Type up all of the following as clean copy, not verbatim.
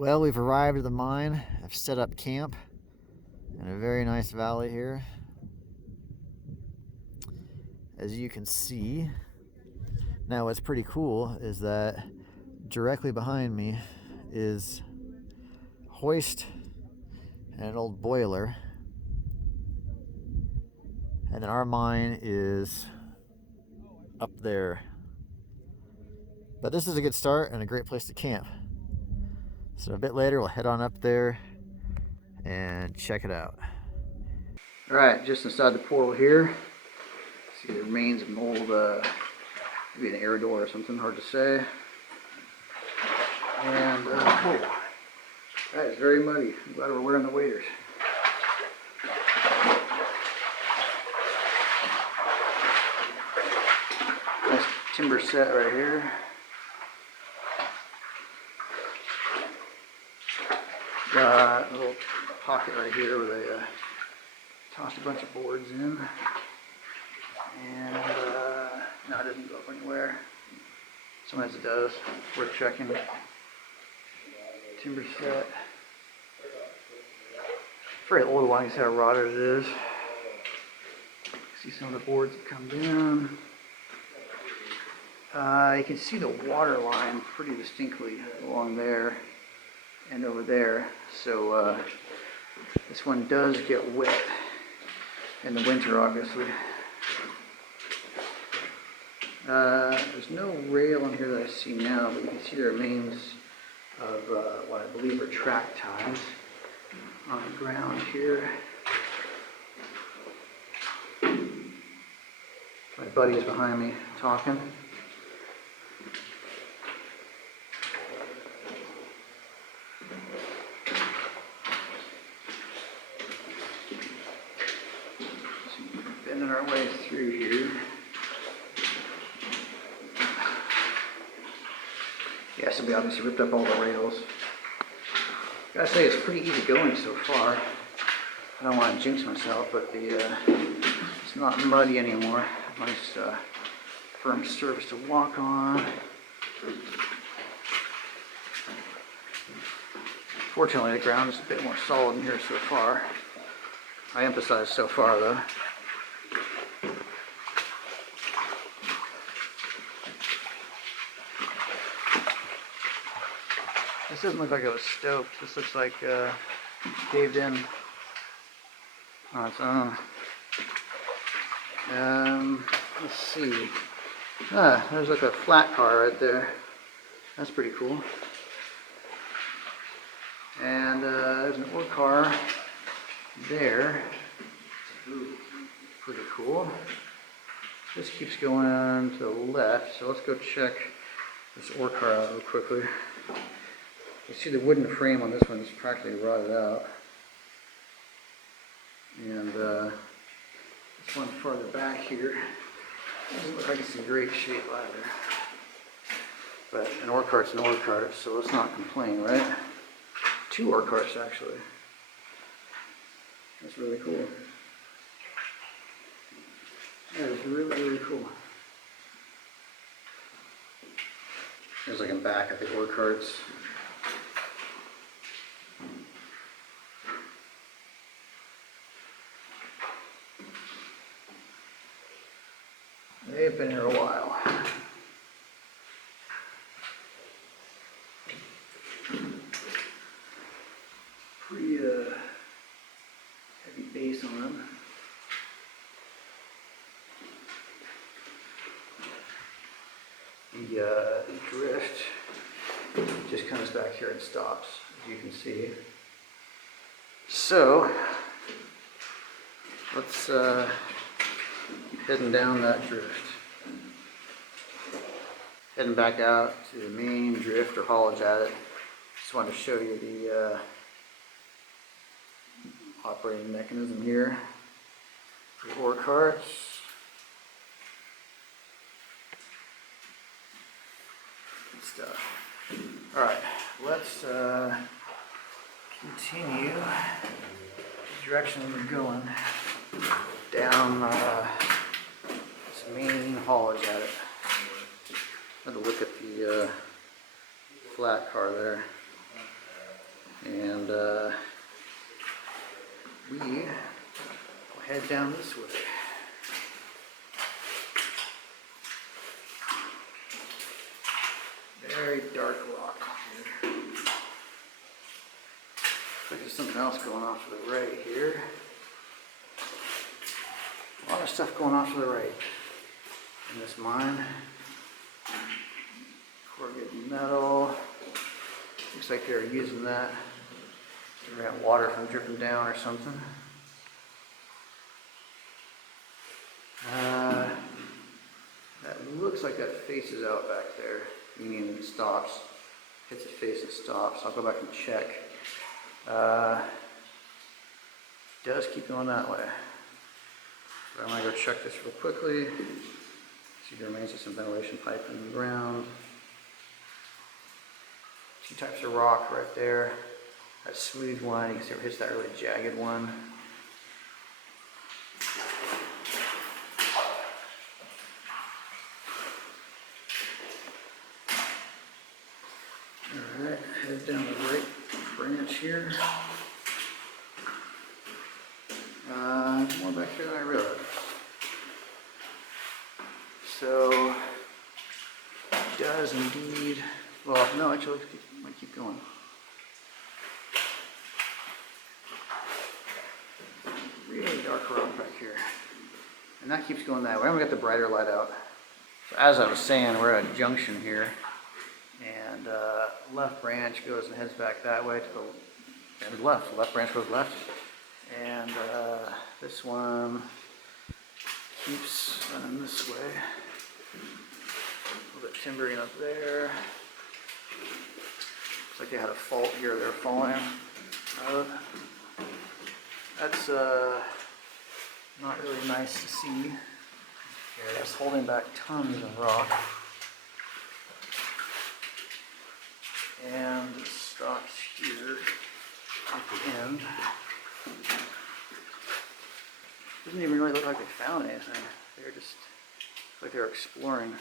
Well, we've arrived at the mine. I've set up camp in a very nice valley here. As you can see, now what's pretty cool is that directly behind me is hoist and an old boiler. And then our mine is up there. But this is a good start and a great place to camp. So a bit later we'll head on up there and check it out. Alright, just inside the portal here. See the remains of an old, maybe an air door or something, hard to say. And, oh, that is very muddy. I'm glad we're wearing the waders. Nice timber set right here. Got a little pocket right here where they tossed a bunch of boards in. And no, it doesn't go up anywhere. Sometimes it does. Worth checking. Timber set. Very old one. You see how rotted it is. See some of the boards that come down. You can see the water line pretty distinctly along there and over there. So this one does get wet in the winter, obviously. There's no rail on here that I see now, but you can see the remains of what I believe are track ties on the ground here. My buddy is behind me talking. Bending our way through here. Yeah, somebody obviously ripped up all the rails. Gotta say, it's pretty easy going so far. I don't want to jinx myself, but it's not muddy anymore. Nice firm surface to walk on. Fortunately, the ground is a bit more solid in here so far. I emphasize so far, though. This doesn't look like it was stoked. This looks like caved in on its own. Let's see. There's like a flat car right there. That's pretty cool. And there's an ore car there. Pretty cool. This keeps going on to the left, so let's go check this ore car out real quickly. You see the wooden frame on this one is practically rotted out. And this one farther back here doesn't look like it's in great shape either. But an ore cart's an ore cart, so let's not complain, right? Two ore carts, actually. That's really cool. That is really, really cool. There's like a back of the ore carts. They've been here a while. Pretty heavy base on them. The drift just comes back here and stops, as you can see. So let's keep heading down that drift. Heading back out to the main drift or haulage at it. Just wanted to show you the operating mechanism here. The ore carts. Good stuff. Alright, let's continue the direction we're going down this main haulage at it. Had to look at the flat car there. we will head down this way. Very dark rock here. Looks like there's something else going off to the right here. A lot of stuff going off to the right in this mine. Corrugated metal. Looks like they're using that to prevent water from dripping down or something. That looks like that faces out back there, meaning it stops. Hits the face and stops. I'll go back and check. Does keep going that way. So I'm going to go check this real quickly. See, there remains some ventilation pipe in the ground. Two types of rock right there. That smooth one, you can see it hits that really jagged one. Alright, head down the right branch here. More back here than I realized. So, it does indeed, well, no, actually, it might keep going. Really dark rock back here. And that keeps going that way. I'm gonna get the brighter light out. So as I was saying, we're at a junction here. And left branch goes and heads back that way to the and left. Left branch goes left. And this one keeps running this way. A little bit timbering up there. Looks like they had a fault here they're falling out of. That's not really nice to see. Here, that's holding back tons of rock. And it stops here at the end. Doesn't even really look like they found anything. They're just like they're exploring.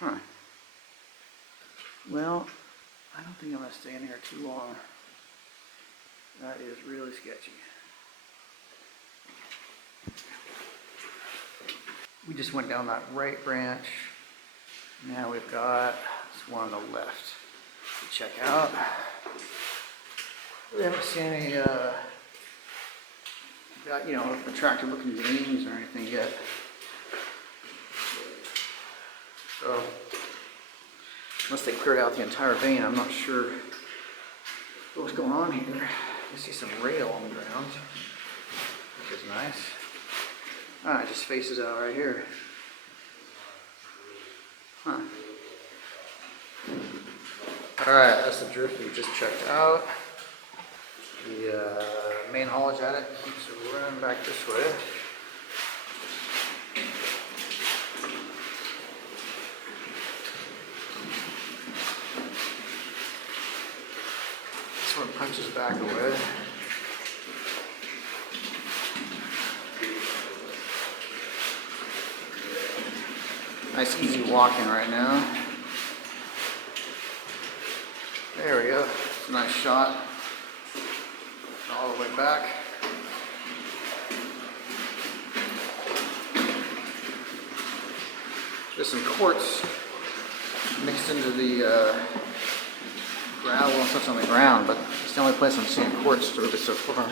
Huh. Well, I don't think I'm going to stay in here too long. That is really sketchy. We just went down that right branch. Now we've got this one on the left to check out. We haven't seen any, attractive looking veins or anything yet. So, unless they cleared out the entire vein, I'm not sure what's going on here. You see some rail on the ground, which is nice. Ah, it just faces out right here. Huh. Alright, that's the drift we just checked out. The main haulage at it keeps running back this way. This one punches back away. Nice easy walking right now. There we go. It's a nice shot. All the way back. There's some quartz mixed into the gravel and stuff on the ground, but it's the only place I'm seeing quartz really so far.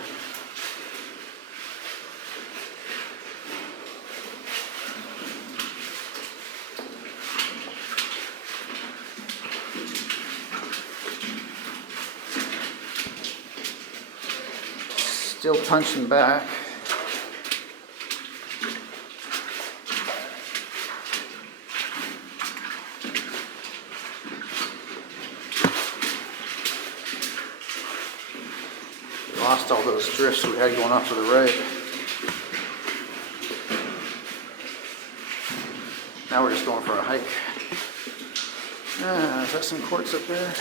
Still punching back. Lost all those drifts we had going off to the right. Now we're just going for a hike. Is that some quartz up there?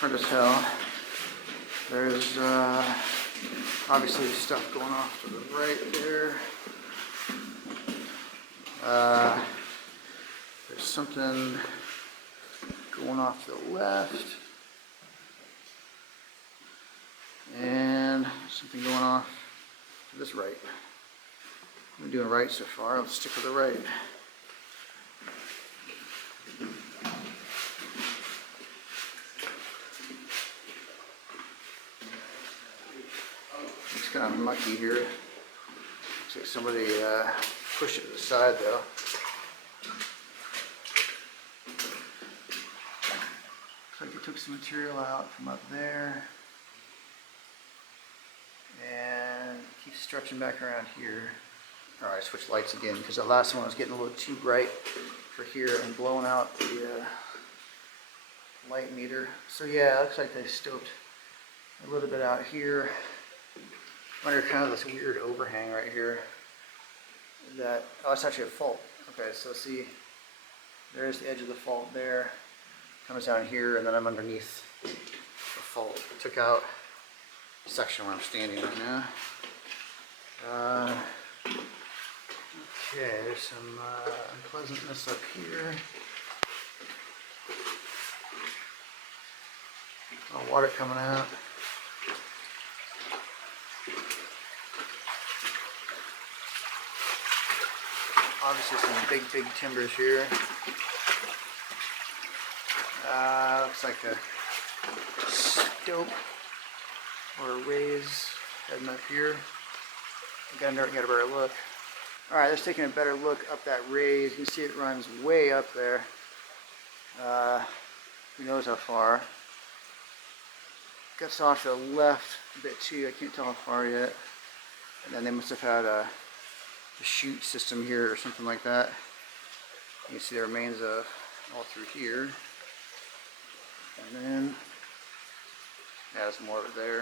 Hard to tell. There's obviously stuff going off to the right there. There's something going off to the left. And something going off to this right. I'm doing right so far, let's stick with the right. It's kind of mucky here. Looks like somebody pushed it to the side though. Looks like they took some material out from up there. And keep stretching back around here. Alright, switch lights again because the last one was getting a little too bright for here and blowing out the light meter. So yeah, it looks like they stoked a little bit out here under kind of this weird overhang right here. That, oh, it's actually a fault. Okay, so see, there's the edge of the fault there. Comes down here, and then I'm underneath the fault. I took out the section where I'm standing right now. Okay, there's some unpleasantness up here. Water coming out. Obviously some big timbers here. Looks like a stope or a raise heading up here. Got a better look. Alright, let's take a better look up that raise. You can see it runs way up there. Who knows how far. Gets off to the left a bit too, I can't tell how far yet. And then they must have had a chute system here or something like that. You can see the remains of all through here. And then there's more of it there.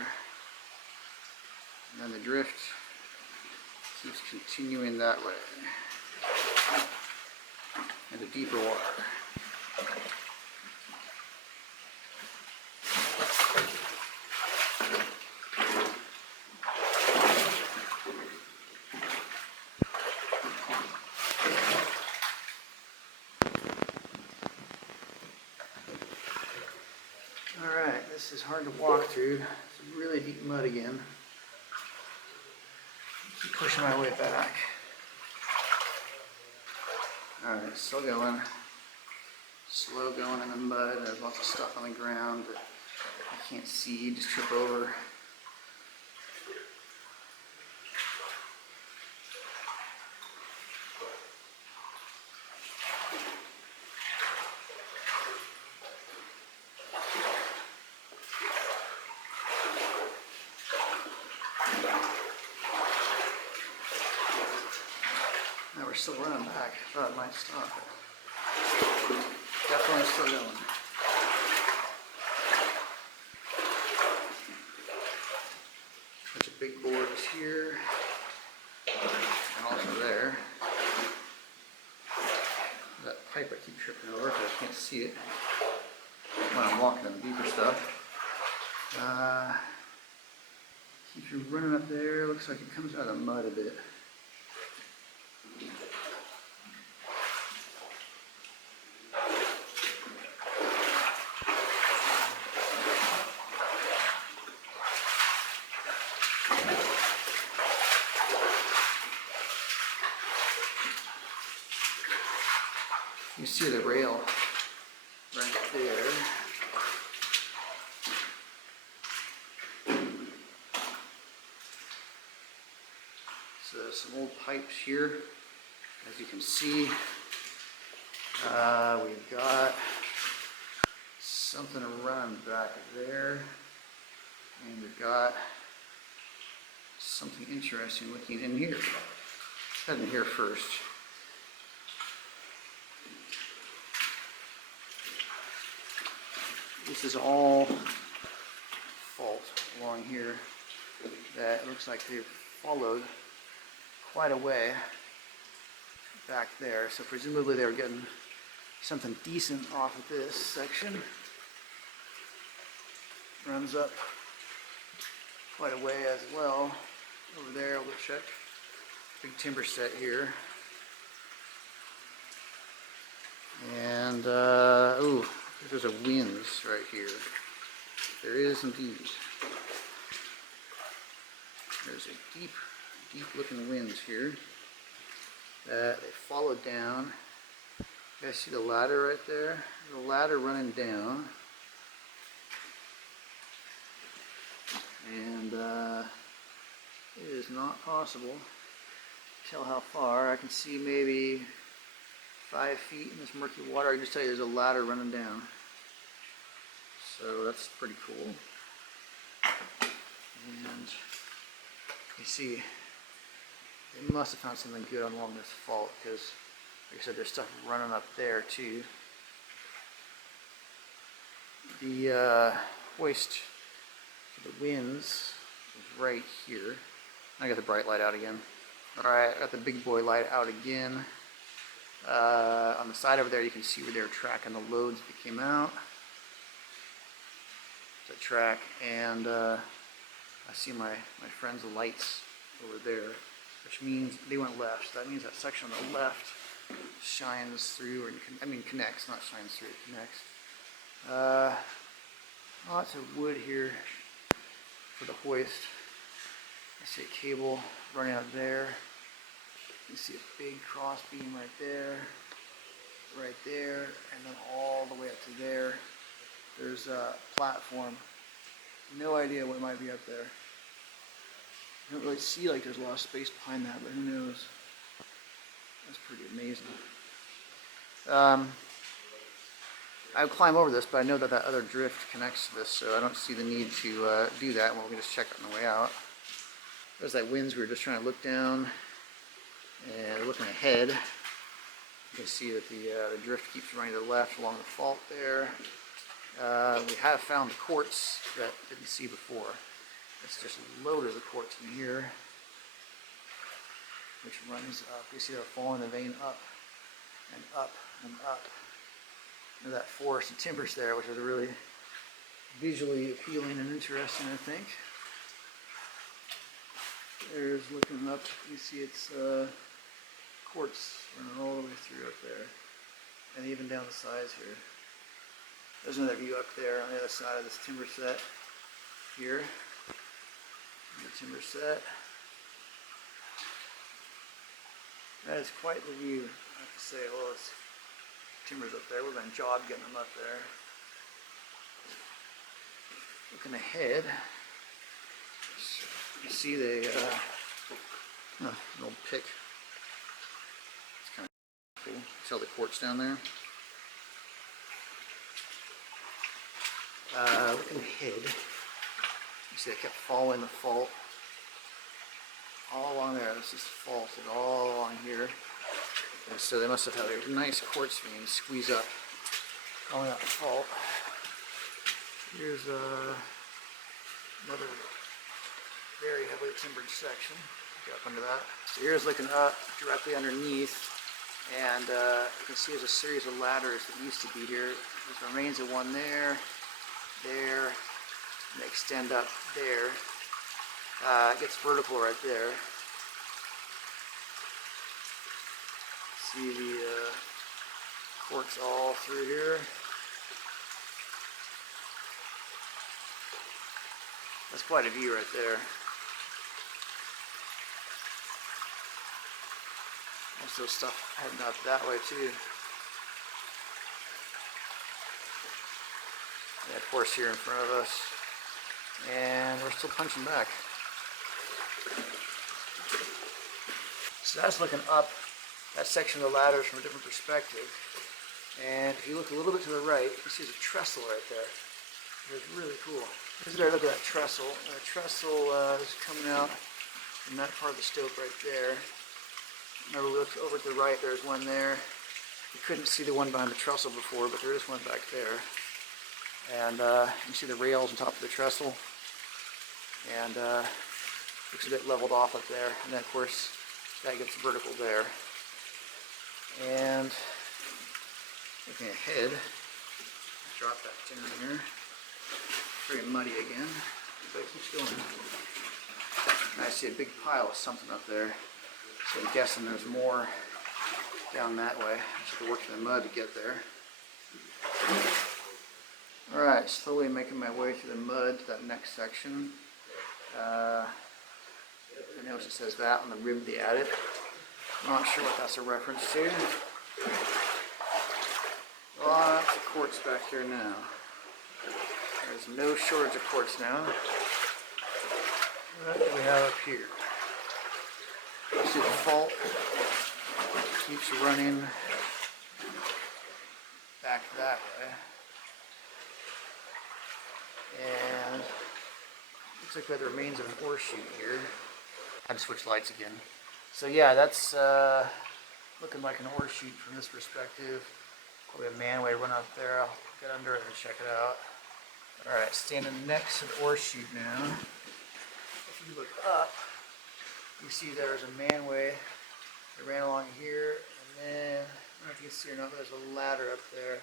And then the drift keeps continuing that way into deeper water. Alright, this is hard to walk through. It's really deep mud again. Keep pushing my way back. Alright, still going. Slow going in the mud. There's lots of stuff on the ground that I can't see, just trip over. Now we're still running back. I thought it might stop. Definitely still going. Bunch of big boards here. And also there. That pipe I keep tripping over because I can't see it when I'm walking in the deeper stuff. Keeps you running up there. Looks like it comes out of the mud a bit. You see the rail right there. So there's some old pipes here. As you can see, we've got something around back there. And we've got something interesting looking in here. Let's head in here first. This is all fault along here that looks like they've followed quite a way back there. So presumably they were getting something decent off of this section. Runs up quite a way as well. Over there, we'll check. Big timber set here. And, ooh, there's there's a winze right here. There is indeed. There's a deep, deep looking winze here that they followed down. You guys see the ladder right there? The ladder running down. And it is not possible to tell how far. I can see maybe 5 feet in this murky water. I can just tell you there's a ladder running down. So that's pretty cool. And you see, they must have found something good along this fault because, like I said, there's stuff running up there too. The hoist for the winze is right here. I got the bright light out again. Alright, I got the big boy light out again. On the side over there you can see where they were tracking the loads that came out. The track, and I see my friend's lights over there, which means they went left. So that means that section on the left shines through, or connects, not shines through, connects. Lots of wood here for the hoist. I see a cable running out there. You see a big cross beam right there, and then all the way up to there. There's a platform. No idea what might be up there. I don't really see like there's a lot of space behind that, but who knows? That's pretty amazing. I would climb over this, but I know that that other drift connects to this, so I don't see the need to do that. Well, we can just check it on the way out. There's that winze. We were just trying to look down and looking ahead. You can see that the drift keeps running to the left along the fault there. We have found the quartz that I didn't see before. It's just loaded with quartz in here, which runs up. You see they're following the vein up and up and up. And that forest and timbers there, which is really visually appealing and interesting, I think. There's looking up. You see it's quartz running all the way through up there, and even down the sides here. There's another view up there on the other side of this timber set here. The timber set. That is quite the view, I have to say. Well, it's timbers up there. We've been job getting them up there. Looking ahead, you see the an old pick. It's kind of cool. See all the quartz down there. Looking ahead, you see I kept following the fault all along there. This is faulted all along here. And so they must have had a nice quartz vein squeeze up along that fault. Here's another very heavily timbered section. Get up under that. So here's looking up directly underneath, and you can see there's a series of ladders that used to be here. There's remains of one there. There, and they extend up there. It gets vertical right there. See the quartz all through here. That's quite a view right there. Also stuff heading up that way too. And of course here in front of us, and we're still punching back. So that's looking up that section of the ladders from a different perspective. And if you look a little bit to the right, you can see there's a trestle right there. It's really cool. This is where I look at that trestle. And the trestle is coming out from that part of the stope right there. Remember, we looked over to the right, there's one there. You couldn't see the one behind the trestle before, but there is one back there. And you see the rails on top of the trestle, and looks a bit leveled off up there. And then of course that gets vertical there. And looking ahead, drop that down here. Very muddy again, but it keeps going. And I see a big pile of something up there, so I'm guessing there's more down that way. I just have to work in the mud to get there. Alright, slowly making my way through the mud to that next section. I notice it says that on the rim of the attic. I'm not sure what that's a reference to. Lots of quartz back here now. There's no shortage of quartz now. What do we have up here? See the fault keeps running back that way. And looks like we have the remains of an ore chute here. I had to switch lights again. So yeah, that's looking like an ore chute from this perspective. Probably a manway run up there. I'll get under it and check it out. Alright, standing next to the ore chute now. If you look up, you see there's a manway that ran along here, and then, I don't know if you can see or not, but there's a ladder up there.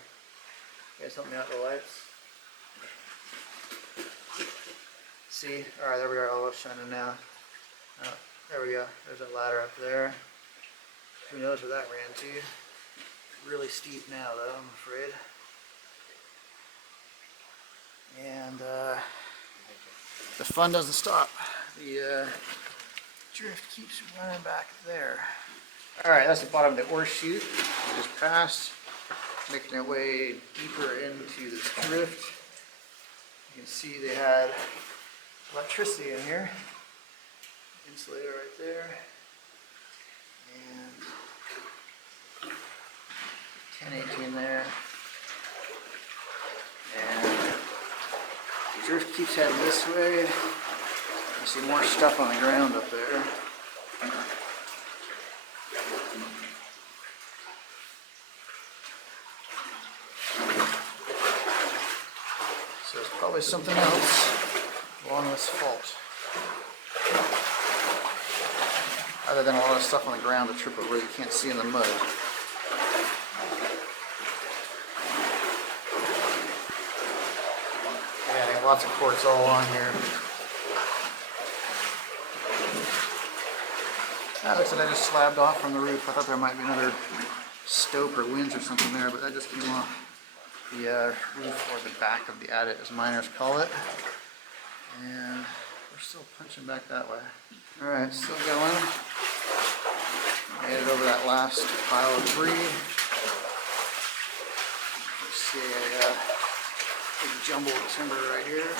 You guys help me out with the lights? See? Alright, there we are, all shining now. There we go, there's that ladder up there. Who knows where that ran to? Really steep now though, I'm afraid. And the fun doesn't stop. The drift keeps running back there. Alright, that's the bottom of the ore chute. We just passed, making our way deeper into this drift. You can see they had electricity in here. Insulator right there. And 1018 there. And the drift keeps heading this way. I see more stuff on the ground up there. So there's probably something else along this fault. Other than a lot of stuff on the ground to trip over you can't see in the mud. Yeah, lots of quartz all along here. That looks like I just slabbed off from the roof. I thought there might be another stope or winze or something there, but that just came off the roof or the back of the attic, as miners call it. And we're still punching back that way. Alright, still going. Made it over that last pile of debris. See a big jumble of timber right here.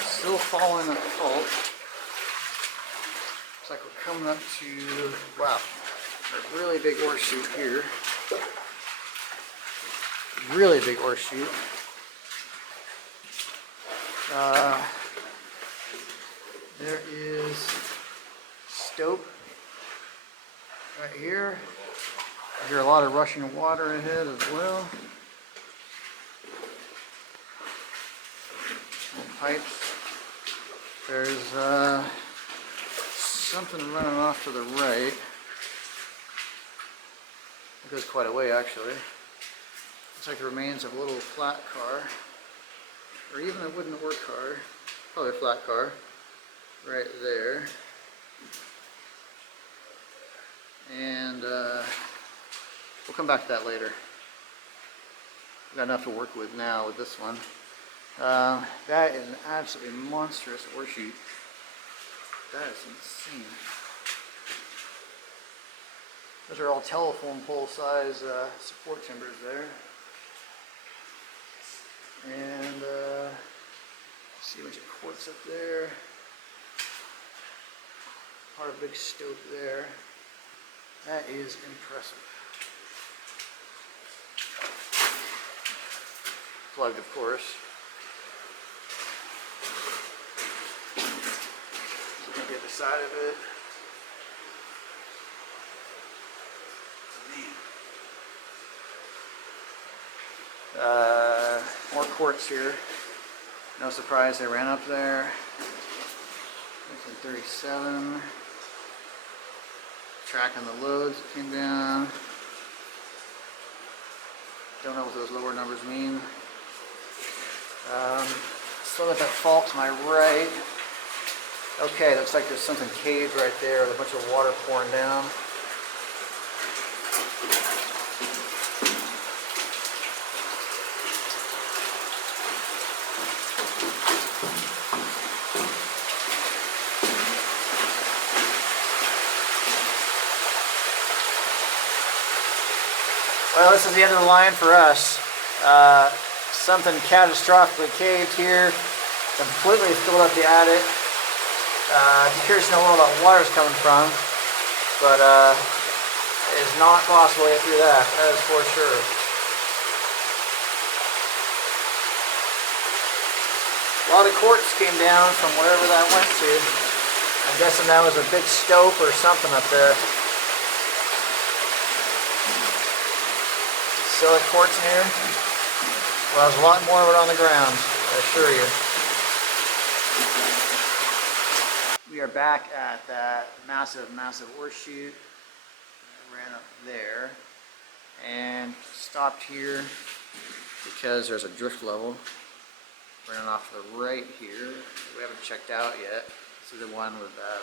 Still following that fault. Looks like we're coming up to, wow, a really big ore chute here. Really big ore chute. There is stope right here. I hear a lot of rushing water ahead as well. Little pipes. There's something running off to the right. It goes quite a way actually. Looks like the remains of a little flat car, or even a wooden ore car, probably a flat car, right there. And we'll come back to that later. We've got enough to work with now with this one. That is an absolutely monstrous ore chute. That is insane. Those are all telephone pole size support timbers there. And see a bunch of quartz up there. Part of a big stope there. That is impressive. Plugged, of course. Looking at the other side of it. More quartz here. No surprise they ran up there. 1937. Tracking the loads that came down. Don't know what those lower numbers mean. Still got that fault to my right. Okay, looks like there's something caved right there with a bunch of water pouring down. Well, this is the end of the line for us. Something catastrophically caved here, completely filled up the attic. I'm curious to know where all that water's coming from, but it is not possible to get through that. That is for sure. A lot of quartz came down from wherever that went to. I'm guessing that was a big stope or something up there. Silly quartz in here. Well, there's a lot more of it on the ground, I assure you. We are back at that massive ore chute. I ran up there and stopped here because there's a drift level running off to the right here. We haven't checked out yet. This is the one with that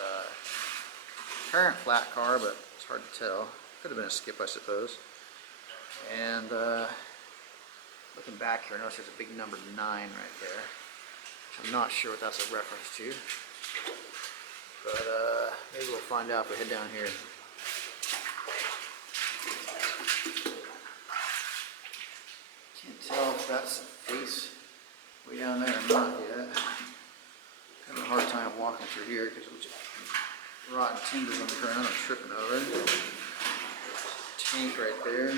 current flat car, but it's hard to tell. Could have been a skip, I suppose. And looking back here, I notice there's a big number 9 right there. I'm not sure what that's a reference to, but maybe we'll find out if we head down here. Can't tell if that's a face way down there or not yet. Having a hard time walking through here because there's rotten timbers on the ground I'm tripping over. Tank right there.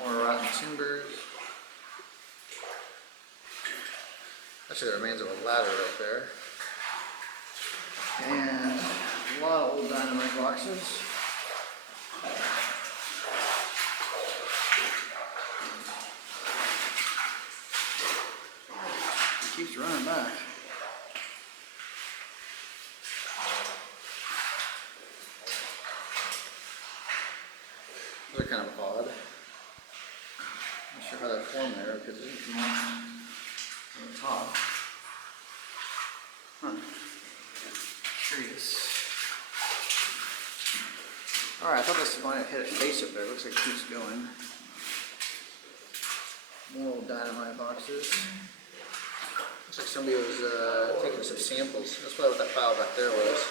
More rotten timbers. Actually, there remains of a ladder right there. And a lot of old dynamite boxes. Keeps running back. They're kind of odd. Not sure how that formed there because it didn't come off on the top. Huh. Curious. Alright, I thought this was going to hit a face up there. Looks like it keeps going. More old dynamite boxes. Looks like somebody was taking some samples. That's probably what that pile back there was.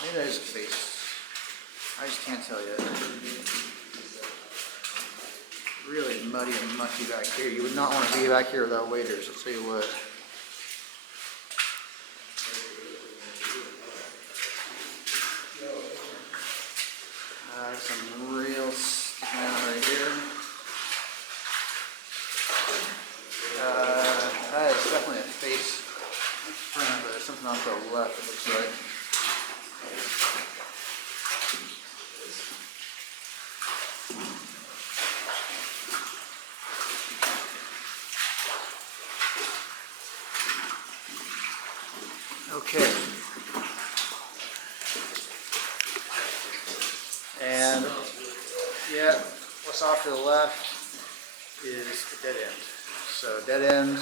Maybe that is a face. I just can't tell yet. Really muddy and mucky back here. You would not want to be back here without waders, I'll tell you what. There's some real sticking out right here. That is definitely a face in front, but there's something off to the left, it looks like. Okay. And yeah, what's off to the left is a dead end. So dead end,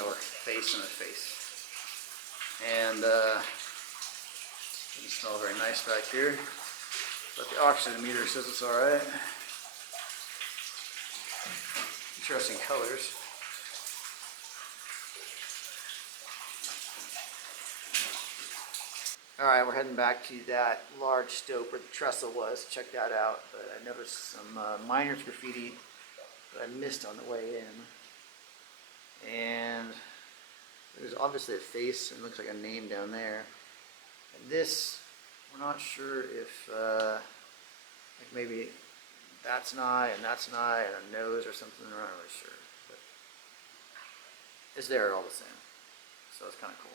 or face in the face. And it smells very nice back here. But the oxygen meter says it's alright. Interesting colors. Alright, we're heading back to that large stope where the trestle was. Check that out. But I noticed some miners graffiti that I missed on the way in. And there's obviously a face and looks like a name down there. And this, we're not sure if like maybe that's an eye and that's an eye and a nose or something. We're not really sure. But it's there all the same. So it's kind of cool.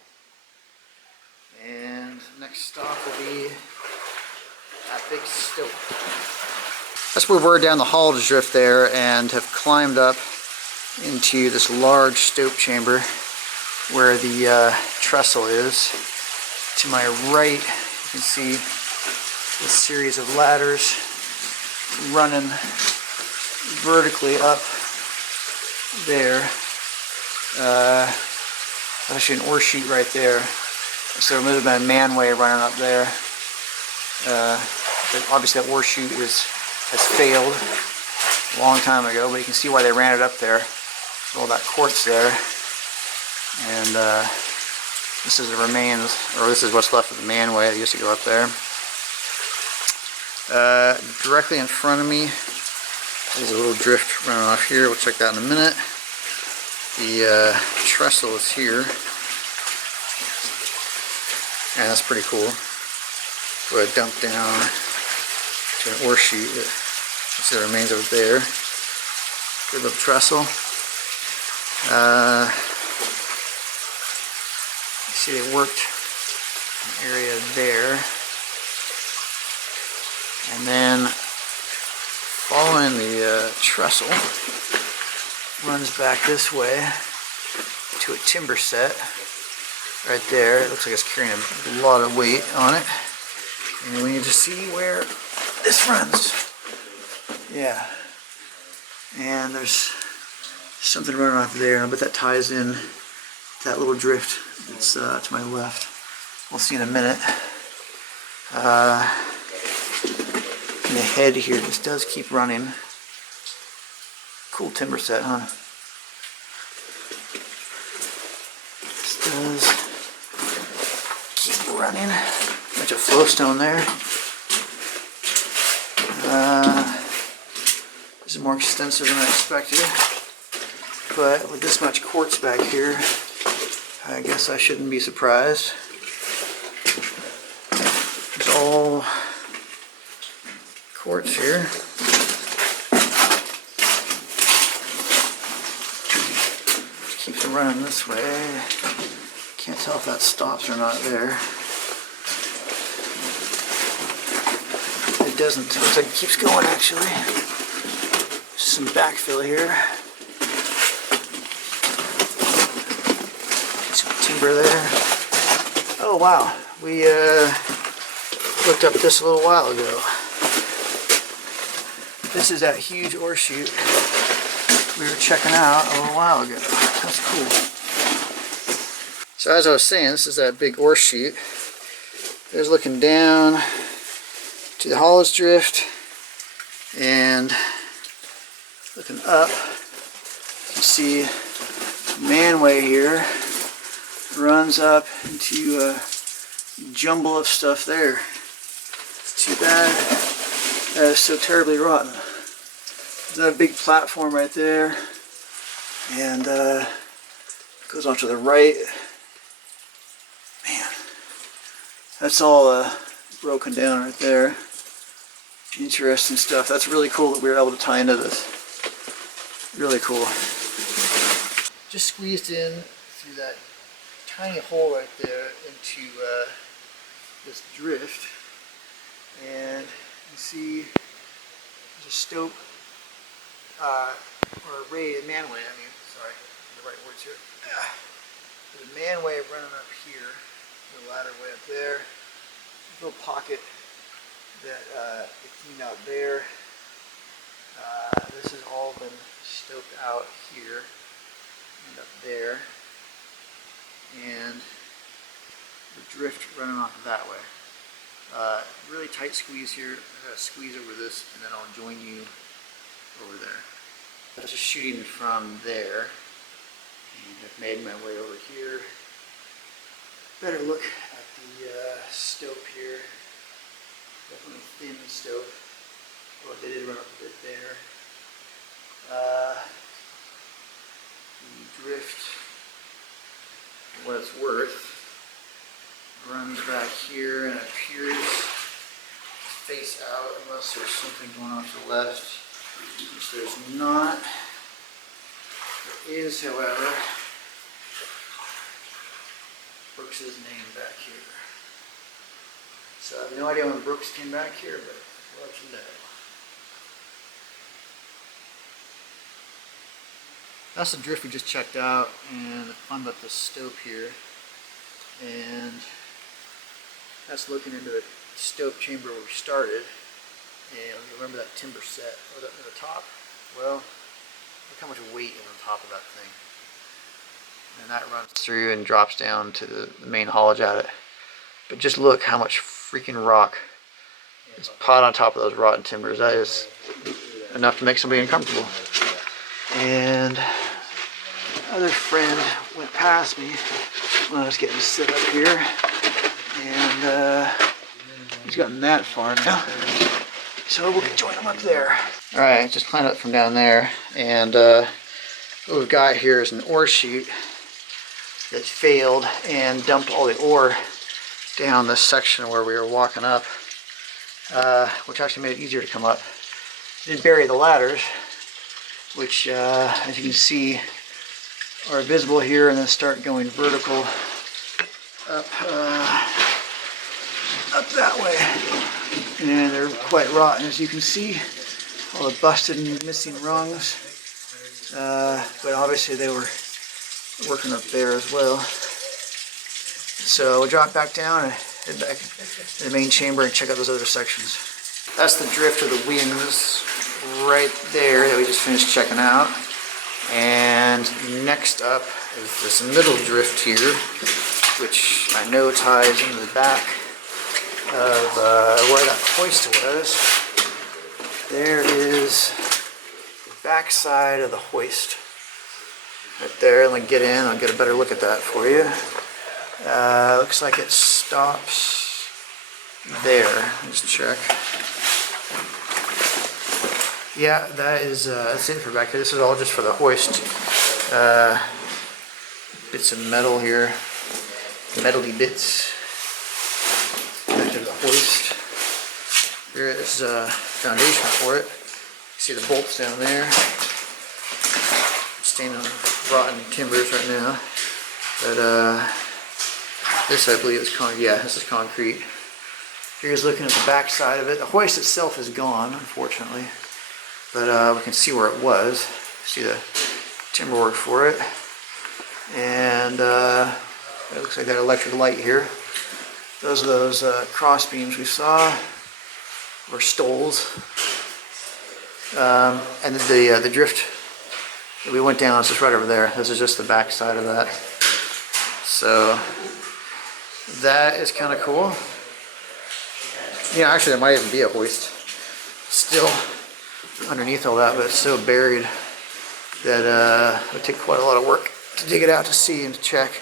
And next stop will be that big stope. That's where we're down the haulage drift there and have climbed up into this large stope chamber where the trestle is. To my right, you can see this series of ladders running vertically up there. Actually an ore chute right there. So there might have been a manway running up there. But obviously that ore chute has failed a long time ago, but you can see why they ran it up there. All that quartz there. And this is the remains, or this is what's left of the manway that used to go up there. Directly in front of me, there's a little drift running off here. We'll check that in a minute. The trestle is here. And that's pretty cool. Go ahead, dump down to an ore chute. That's the remains over there. Good little trestle. You see they worked an area there. And then following the trestle runs back this way to a timber set right there. It looks like it's carrying a lot of weight on it. And we need to see where this runs. Yeah. And there's something running off there. I bet that ties in to that little drift that's to my left. We'll see in a minute. And the head here, this does keep running. Cool timber set, huh? This does keep running. Bunch of flowstone there. This is more extensive than I expected. But with this much quartz back here, I guess I shouldn't be surprised. It's all quartz here. Just keeps it running this way. Can't tell if that stops or not there. It doesn't. Looks like it keeps going actually. Just some backfill here. Some timber there. Oh wow, we looked up this a little while ago. This is that huge ore chute we were checking out a little while ago. That's cool. So as I was saying, this is that big ore chute. There's looking down to the Hollis drift and looking up. You can see manway here runs up into a jumble of stuff there. It's too bad that is so terribly rotten. There's that big platform right there, and goes off to the right. Man, that's all broken down right there. Interesting stuff. That's really cool that we were able to tie into this. Really cool. Just squeezed in through that tiny hole right there into this drift, and you see there's a stope or a raised manway. I mean, sorry, the right words here. There's a manway running up here, the ladder way up there. There's a little pocket that it cleaned out there. This has all been stoped out here and up there, and the drift running off that way. Really tight squeeze here. I gotta squeeze over this, and then I'll join you over there. I'm just shooting from there, and I've made my way over here. Better look at the stope here. Definitely thin stope. Oh, they did run up a bit there. The drift, for what it's worth, runs back here and appears to face out unless there's something going on to the left, which there's not. There is, however, Brooks's name back here. So I have no idea when Brooks came back here, but we'll let you know. That's the drift we just checked out, and climbed up this stope here, and that's looking into the stope chamber where we started. And you remember that timber set at the top? Well, look how much weight is on top of that thing. And that runs through and drops down to the main haulage at it. But just look how much freaking rock is piled on top of those rotten timbers. That is enough to make somebody uncomfortable. And other friend went past me when I was getting set up here, and he's gotten that far now, so we'll join him up there. Alright, just climbed up from down there, and what we've got here is an ore chute that failed and dumped all the ore down this section where we were walking up, which actually made it easier to come up. It did bury the ladders, which as you can see are visible here, and then start going vertical up that way, and they're quite rotten, as you can see, all the busted and missing rungs, but obviously they were working up there as well. So we'll drop back down and head back to the main chamber and check out those other sections. That's the drift of the winze right there that we just finished checking out. And next up is this middle drift here, which I know ties into the back of where that hoist was. There is the back side of the hoist right there. Let me get in, I'll get a better look at that for you. Looks like it stops there. Let's check. Yeah, that's it for back here. This is all just for the hoist. Bits of metal here, metally bits. Back to the hoist. Here is a foundation for it. You see the bolts down there. Standing on rotten timbers right now. But this, I believe, is concrete. Yeah, this is concrete. Here's looking at the back side of it. The hoist itself is gone, unfortunately. But we can see where it was. See the timber work for it. And it looks like that electric light here. Those are those cross beams we saw, or stoles. And the drift that we went down is just right over there. This is just the back side of that. So that is kind of cool. Yeah, actually there might even be a hoist still underneath all that, but it's so buried that it would take quite a lot of work to dig it out to see and to check.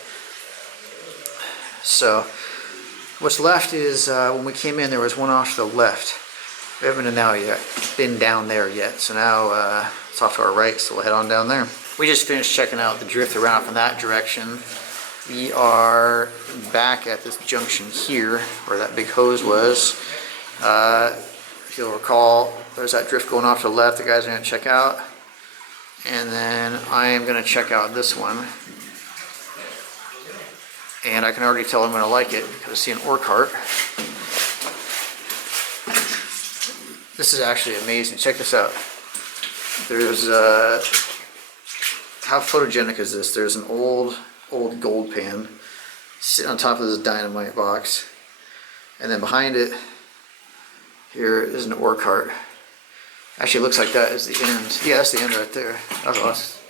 So what's left is when we came in, there was one off to the left. We haven't been down there yet, so now it's off to our right, so we'll head on down there. We just finished checking out the drift around from that direction. We are back at this junction here where that big hose was. If you'll recall, there's that drift going off to the left the guys are going to check out. And then I am going to check out this one. And I can already tell I'm going to like it because I see an ore cart. This is actually amazing. Check this out. There's, how photogenic is this? There's an old gold pan sitting on top of this dynamite box. And then behind it, here is an ore cart. Actually, it looks like that is the end. Yeah, that's the end right there. That's awesome.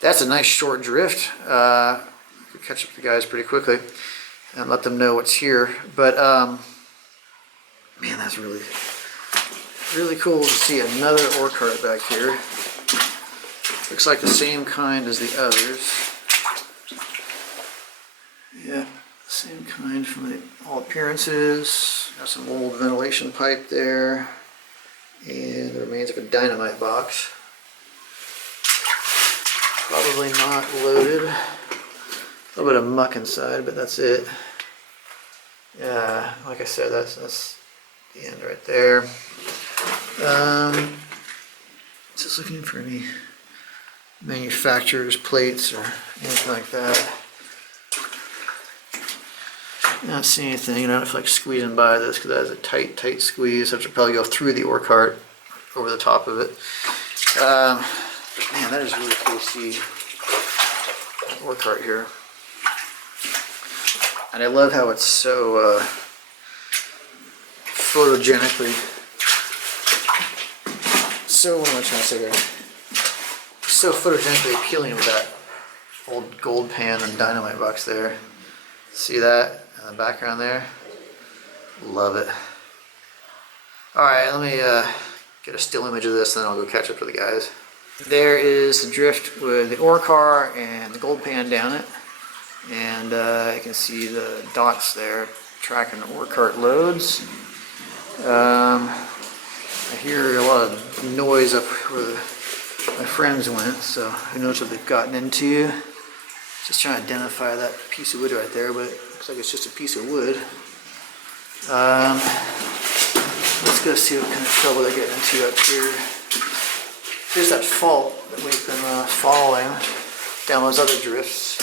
That's a nice short drift. We'll catch up to the guys pretty quickly and let them know what's here. But, man, that's really cool to see another ore cart back here. Looks like the same kind as the others. Yeah, same kind from all appearances. Got some old ventilation pipe there. And the remains of a dynamite box. Probably not loaded. A little bit of muck inside, but that's it. Yeah, like I said, that's the end right there. Just looking for any manufacturer's plates or anything like that. Not seeing anything. I don't feel like squeezing by this because that has a tight squeeze. I have to probably go through the ore cart over the top of it. But Man, that is really cool to see that ore cart here. And I love how it's so photogenically, what am I trying to say there? So photogenically appealing with that old gold pan and dynamite box there. See that in the background there? Love it. Alright, let me get a still image of this and then I'll go catch up to the guys. There is the drift with the ore car and the gold pan down it. And you can see the dots there tracking the ore cart loads. I hear a lot of noise up where my friends went, so who knows what they've gotten into. Just trying to identify that piece of wood right there, but it looks like it's just a piece of wood. Let's go see what kind of trouble they're getting into up here. Here's that fault that we've been following down those other drifts.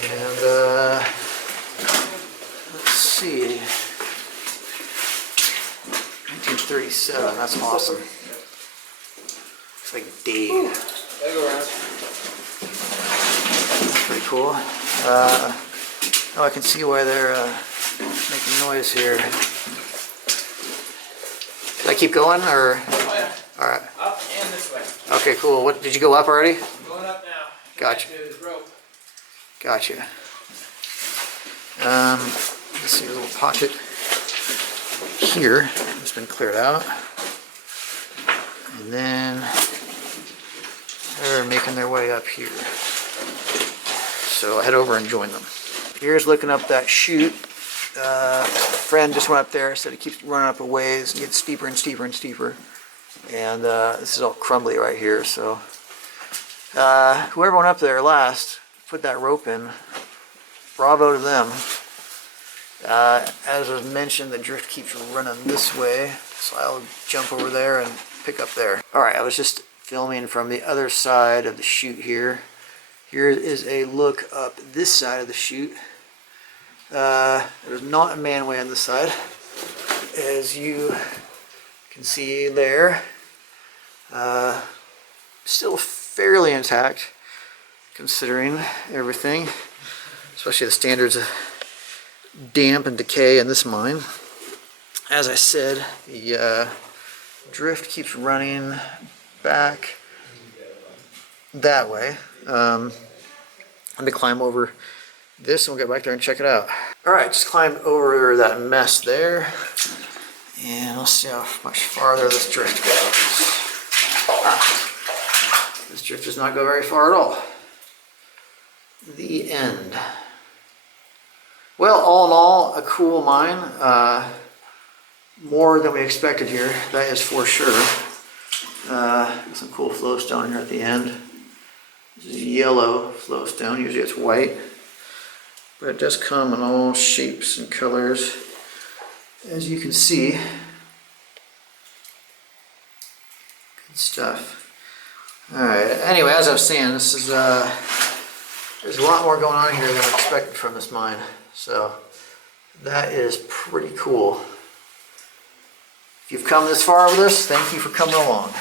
And let's see. 1937, that's awesome. It's like Dave. Pretty cool. Oh, I can see why they're making noise here. Should I keep going, or? Oh yeah. All right. Up and this way. Okay, cool. What did you go up already? I'm going up now. Gotcha. Rope. Gotcha. Let's see, a little pocket here. It's been cleared out. And then they're making their way up here. So I'll head over and join them. Here's looking up that chute. A friend just went up there, said it keeps running up a ways, and gets steeper and steeper and steeper. And this is all crumbly right here, so whoever went up there last put that rope in. Bravo to them. As was mentioned, the drift keeps running this way, so I'll jump over there and pick up there. Alright, I was just filming from the other side of the chute here. Here is a look up this side of the chute. There's not a manway on this side, as you can see there. Still fairly intact, considering everything, especially the standards of damp and decay in this mine. As I said, the drift keeps running back that way. Let me climb over this and we'll get back there and check it out. Alright, just climbed over that mess there, and let's see how much farther this drift goes. This drift does not go very far at all. The end. Well, all in all, a cool mine. More than we expected here, that is for sure. Some cool flowstone here at the end. This is yellow flowstone, usually it's white. But it does come in all shapes and colors, as you can see. Good stuff. Alright, anyway, as I was saying, this is there's a lot more going on here than I expected from this mine. So that is pretty cool. If you've come this far with us, thank you for coming along.